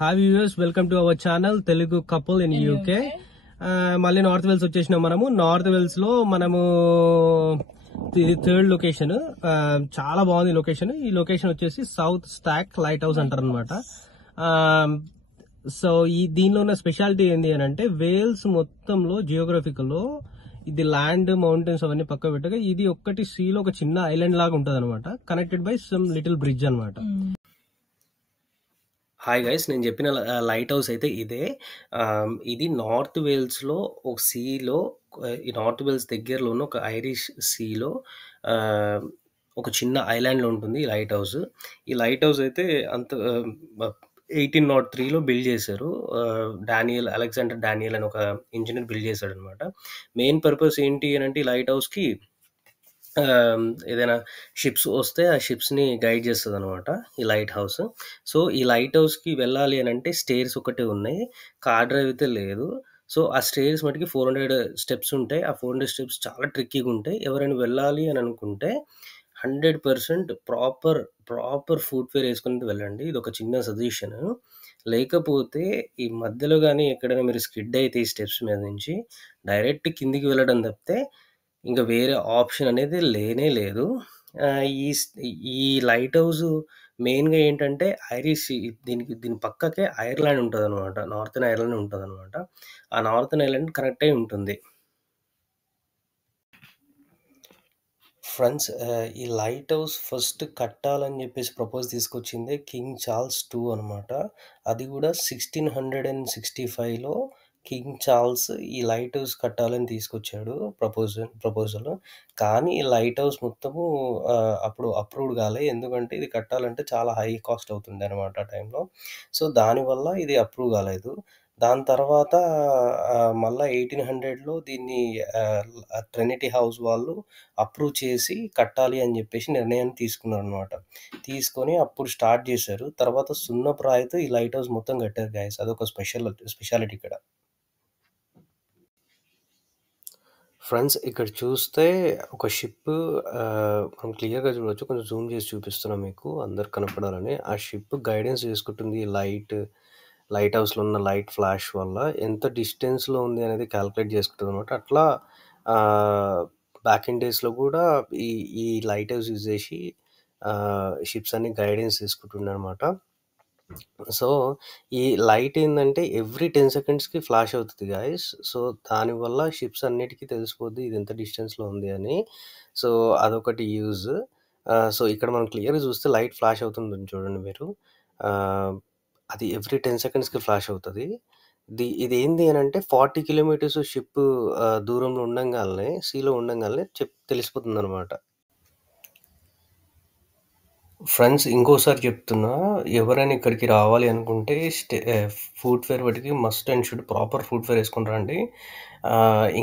Hi viewers, welcome to our channel Telugu couple in UK. మళ్ళీ north wells వచ్చేసినాం. North wells లో ఇది third location. చాలా బాగుంది లొకేషన్. ఈ లొకేషన్ వచ్చేసి సౌత్ స్టాక్ లైట్ హౌస్ అంటారు అనమాట. సో దీనిలో ఉన్న స్పెషాలిటీ ఏంటి అని అంటే, వేల్స్ మొత్తంలో జియోగ్రఫికల్ లో ఇది ల్యాండ్ మౌంటైన్స్ అవన్నీ పక్క పెట్టగా ఇది ఒక్కటి సీలో ఒక చిన్న ఐలాండ్ లాగా ఉంటది అనమాట, connected by some little bridge అనమాట. హాయ్ గైస్, నేను చెప్పిన లైట్ హౌస్ అయితే ఇదే. ఇది నార్త్ వేల్స్లో ఒక సీలో, ఈ నార్త్ వేల్స్ దగ్గరలో ఉన్న ఒక ఐరిష్ సీలో ఒక చిన్న ఐలాండ్లో ఉంటుంది ఈ లైట్ హౌస్. ఈ లైట్ హౌస్ అయితే అంత 1803లో బిల్డ్ చేశారు. అలెగ్జాండర్ డానియల్ అని ఒక ఇంజనీర్ బిల్డ్ చేశాడు అనమాట. మెయిన్ పర్పస్ ఏంటి అని అంటే, ఈ లైట్ హౌస్కి ఏదైనా షిప్స్ వస్తే ఆ షిప్స్ని గైడ్ చేస్తుంది అనమాట ఈ లైట్ హౌస్. సో ఈ లైట్ హౌస్కి వెళ్ళాలి అని అంటే స్టేర్స్ ఒకటే ఉన్నాయి, కార్ డ్రైవ్ అయితే లేదు. సో ఆ స్టేర్స్ మటుకి 400 స్టెప్స్ ఉంటాయి. ఆ 400 స్టెప్స్ చాలా ట్రిక్కీగా ఉంటాయి. ఎవరైనా వెళ్ళాలి అని అనుకుంటే 100% ప్రాపర్ ఫుట్వేర్ వేసుకుని వెళ్ళండి. ఇది ఒక చిన్న సజెషన్. లేకపోతే ఈ మధ్యలో కానీ ఎక్కడైనా మీరు స్కిడ్ అయితే ఈ స్టెప్స్ మీద నుంచి డైరెక్ట్ కిందికి వెళ్ళడం తప్పితే ఇంకా వేరే ఆప్షన్ అనేది లేనే లేదు. ఈ లైట్ హౌస్ మెయిన్గా ఏంటంటే ఐరిష్, దీని పక్కకే ఐర్లాండ్ ఉంటుంది అనమాట, నార్థన్ ఐర్లాండ్ ఉంటుంది అనమాట. ఆ నార్థన్ ఐర్లాండ్ కనెక్ట్ అయి ఉంటుంది. ఫ్రెండ్స్, ఈ లైట్ హౌస్ ఫస్ట్ కట్టాలని చెప్పేసి ప్రపోజ్ తీసుకొచ్చిందే కింగ్ చార్ల్స్ II అనమాట. అది కూడా 1665లో కింగ్ చార్ల్స్ ఈ లైట్ హౌస్ కట్టాలని తీసుకొచ్చాడు ప్రపోజల్. కానీ ఈ లైట్ హౌస్ మొత్తము అప్పుడు అప్రూవ్డ్ కాలే, ఎందుకంటే ఇది కట్టాలంటే చాలా హై కాస్ట్ అవుతుంది అనమాట ఆ టైంలో. సో దానివల్ల ఇది అప్రూవ్ కాలేదు. దాని తర్వాత మళ్ళీ 1800లో దీన్ని ట్రినిటీ హౌస్ వాళ్ళు అప్రూవ్ చేసి కట్టాలి అని చెప్పేసి నిర్ణయాన్ని తీసుకున్నారు అనమాట. తీసుకొని అప్పుడు స్టార్ట్ చేశారు. తర్వాత సున్నప్రాయతో ఈ లైట్ హౌస్ మొత్తం కట్టారు గైస్. అదొక స్పెషాలిటీ ఇక్కడ. ఫ్రెండ్స్, ఇక్కడ చూస్తే ఒక షిప్ మనం క్లియర్గా చూడవచ్చు. కొంచెం జూమ్ చేసి చూపిస్తున్నాం మీకు అందరు కనపడాలని. ఆ షిప్ గైడెన్స్ చేసుకుంటుంది లైట్ హౌస్లో ఉన్న లైట్ ఫ్లాష్ వల్ల ఎంత డిస్టెన్స్లో ఉంది అనేది క్యాలిక్యులేట్ చేసుకుంటుంది అనమాట. అట్లా బ్యాక్ ఇన్ డేస్లో కూడా ఈ లైట్ హౌస్ యూజ్ చేసి షిప్స్ అన్ని గైడెన్స్ తీసుకుంటుండే అనమాట. సో ఈ లైట్ ఏంటంటే ఎవ్రీ 10 సెకండ్స్కి ఫ్లాష్ అవుతుంది గాయస్. సో దానివల్ల షిప్స్ అన్నిటికీ తెలిసిపోద్ది ఇది ఎంత డిస్టెన్స్లో ఉంది అని. సో అదొకటి యూజ్. సో ఇక్కడ మనం క్లియర్గా చూస్తే లైట్ ఫ్లాష్ అవుతుంది చూడండి మీరు. అది ఎవ్రీ 10 సెకండ్స్కి ఫ్లాష్ అవుతుంది. ఇది ఏంది అని అంటే 40 కిలోమీటర్స్ షిప్ దూరంలో ఉండంగానే, సీలో ఉండంగానే తెలిసిపోతుంది అనమాట. ఫ్రెండ్స్, ఇంకోసారి చెప్తున్నా, ఎవరైనా ఇక్కడికి రావాలి అనుకుంటే ఫుట్వేర్ వాటికి must and should proper footwear వేసుకుని రండి.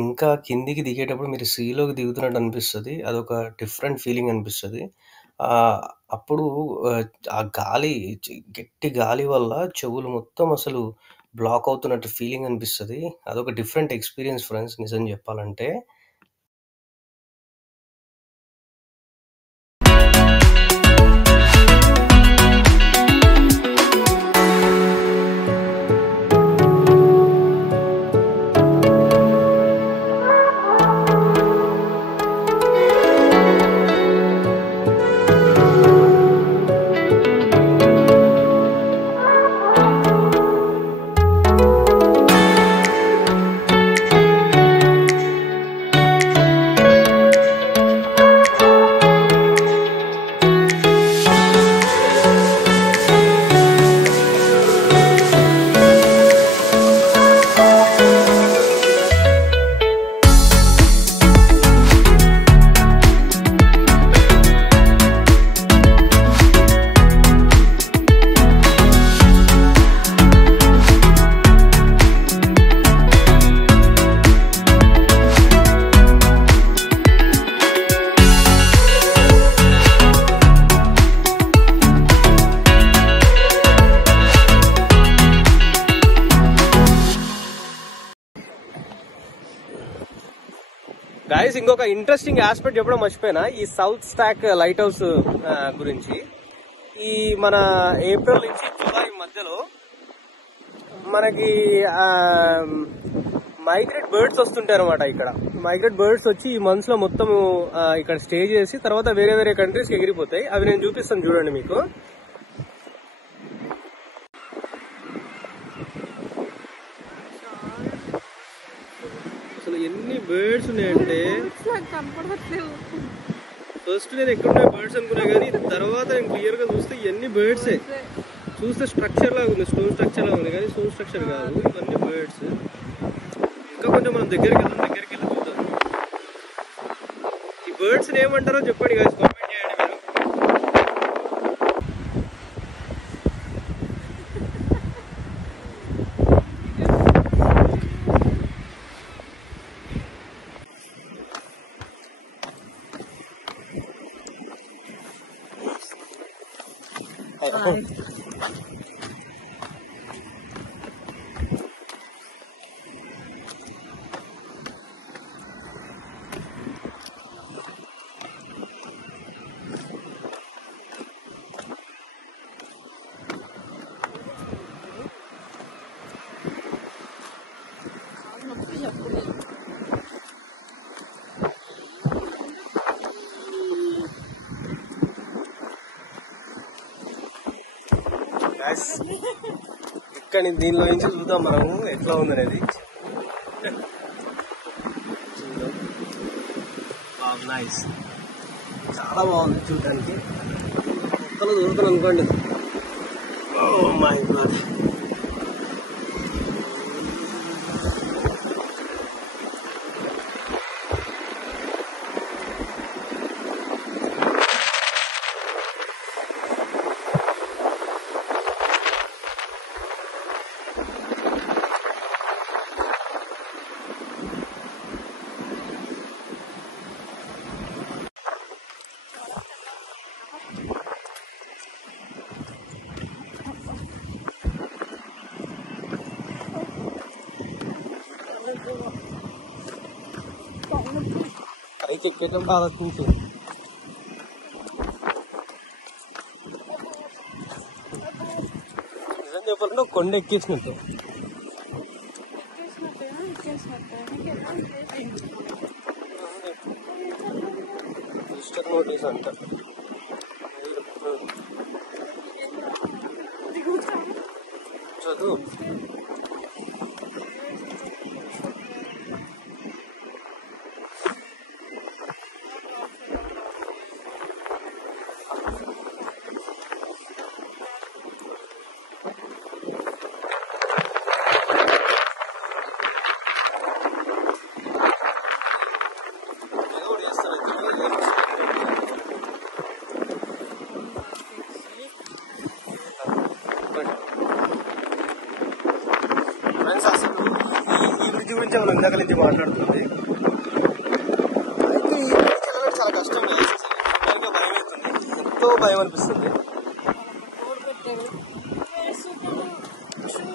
ఇంకా కిందికి దిగేటప్పుడు మీరు సీలోకి దిగుతున్నట్టు అనిపిస్తుంది. అదొక డిఫరెంట్ ఫీలింగ్ అనిపిస్తుంది. అప్పుడు ఆ గట్టి గాలి వల్ల చెవులు మొత్తం అసలు బ్లాక్ అవుతున్నట్టు ఫీలింగ్ అనిపిస్తుంది. అదొక డిఫరెంట్ ఎక్స్పీరియన్స్ ఫ్రెండ్స్, నిజం చెప్పాలంటే. గైస్, ఇంకొక ఇంట్రెస్టింగ్ ఆస్పెక్ట్ చెప్పడం మర్చిపోయినా ఈ సౌత్ స్టాక్ లైట్ హౌస్ గురించి. ఈ మన ఏప్రిల్ నుంచి జూలై మధ్యలో మనకి మైగ్రేట్ బర్డ్స్ వస్తుంటాయి అనమాట. ఇక్కడ మైగ్రేట్ బర్డ్స్ వచ్చి ఈ మంత్స్ లో మొత్తం ఇక్కడ స్టే చేసి తర్వాత వేరే వేరే కంట్రీస్ కి ఎగిరిపోతాయి. అవి నేను చూపిస్తాను చూడండి మీకు. అసలు ఎన్ని బర్డ్స్ ఉన్నాయంటే ఫస్ట్ నేను ఎక్కడున్నాయి బర్డ్స్ అనుకున్నా, కానీ తర్వాత నేను క్లియర్ గా చూస్తే ఇవన్నీ బర్డ్సే. చూస్తే స్ట్రక్చర్ లాగా ఉంది, స్టోన్ స్ట్రక్చర్ లాగా ఉంది, కానీ స్టోన్ స్ట్రక్చర్ కాదు, ఇవన్నీ బర్డ్స్. ఇంకా కొంచెం మనం దగ్గరికి వెళ్ళి చూద్దాం. ఈ బర్డ్స్ ఏమంటారో చెప్పండి గాయ్స్, కామెంట్ చేయండి మీరు. ఇక్కడ దీనిలో నుంచి చూద్దాం మనము ఎట్లా ఉందనేది. నైస్, చాలా బాగుంది చూడడానికి. మొక్కలు దొరుకుతాను అనుకోండి. ఓ మై గాడ్, పైకి ఎక్కడం బాగా చూసి నిజం చెప్పాలంటే కొండ ఎక్కేసినట్టు. నోటీస్ అంట చదువు. గురించి మనం ఇందాక నుంచి మాట్లాడుతుంది. అయితే ఈ వెళ్ళడం చాలా కష్టం, భయం అవుతుంది, ఎంతో భయం అనిపిస్తుంది.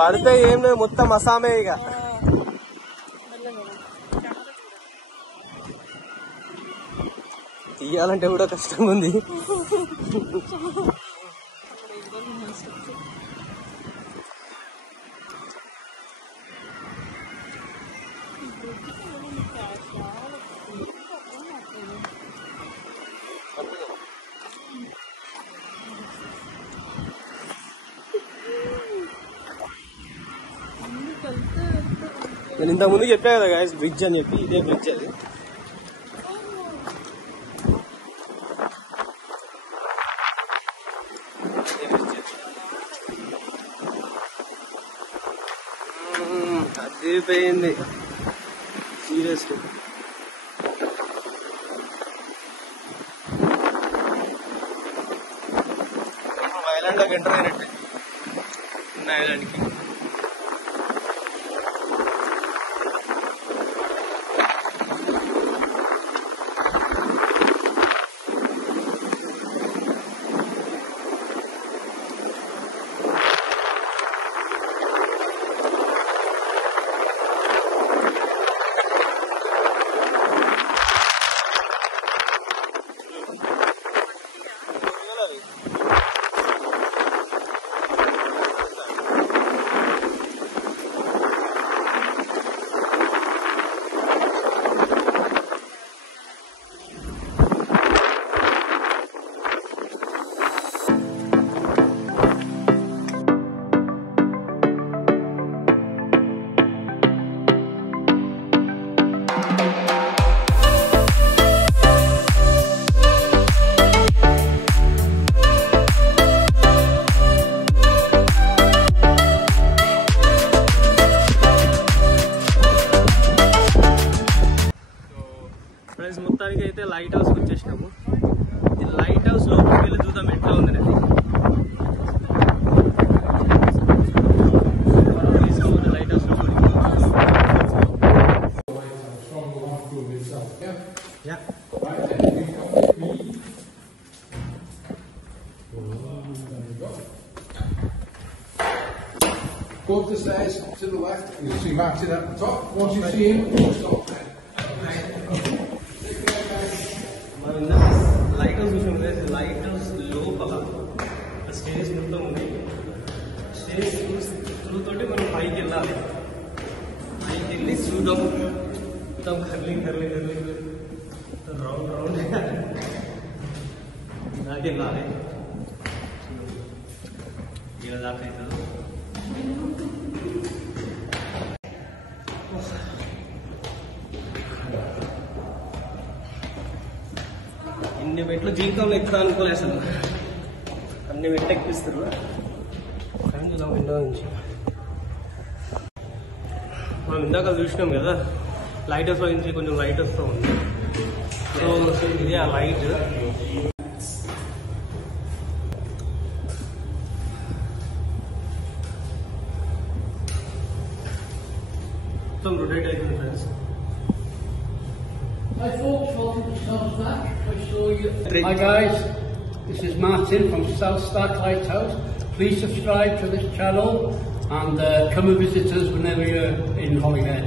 పడితే ఏం లేదు, మొత్తం అసామే. ఇక తీయాలంటే కూడా కష్టంగా ఉంది. నేను ఇంతకు ముందు చెప్పా కదా గాయస్, బ్రిడ్జ్ అని చెప్పి, ఇదే బ్రిడ్జ్ అది. అదిపోయింది సీరియస్లీ. ఐలాండ్లోకి ఎంటర్ అయినట్టే ఉన్న ఐలాండ్కి. Go up the stairs to the left, and you'll see Martin at the top. Once you see him, stop there. Light house చూసాం కదా, లైట్ హౌస్ లోపల స్టేజ్ మొత్తం ఉంది. స్టేజ్ త్రూ తోటి మనం పైకి వెళ్ళాలి. పైకి వెళ్ళి చూద్దాం, మొత్తం కర్లింగ్ రౌండ్ దాకా వెళ్ళాలి. ఇలా దాకా అవుతుంది. ఇన్ని మెట్లు జీవితంలో ఎక్కువ అనుకోలే అసలు. అన్ని మెట్లు ఎక్కిస్తారు కానీ ఇలా విండో నుంచి. మనం ఇందాక చూసినాం కదా, లైట్ హౌస్ నుంచి కొంచెం లైట్ వస్తూ ఉంది. సో ఇది ఆ లైట్. మొత్తం రొటేట్ అవుతుంది friends. Hi folks, welcome to Southstack. Hi guys, this is Martin from Southstack Lighthouse. Please subscribe to this channel and come and visit us whenever you're in Holyhead.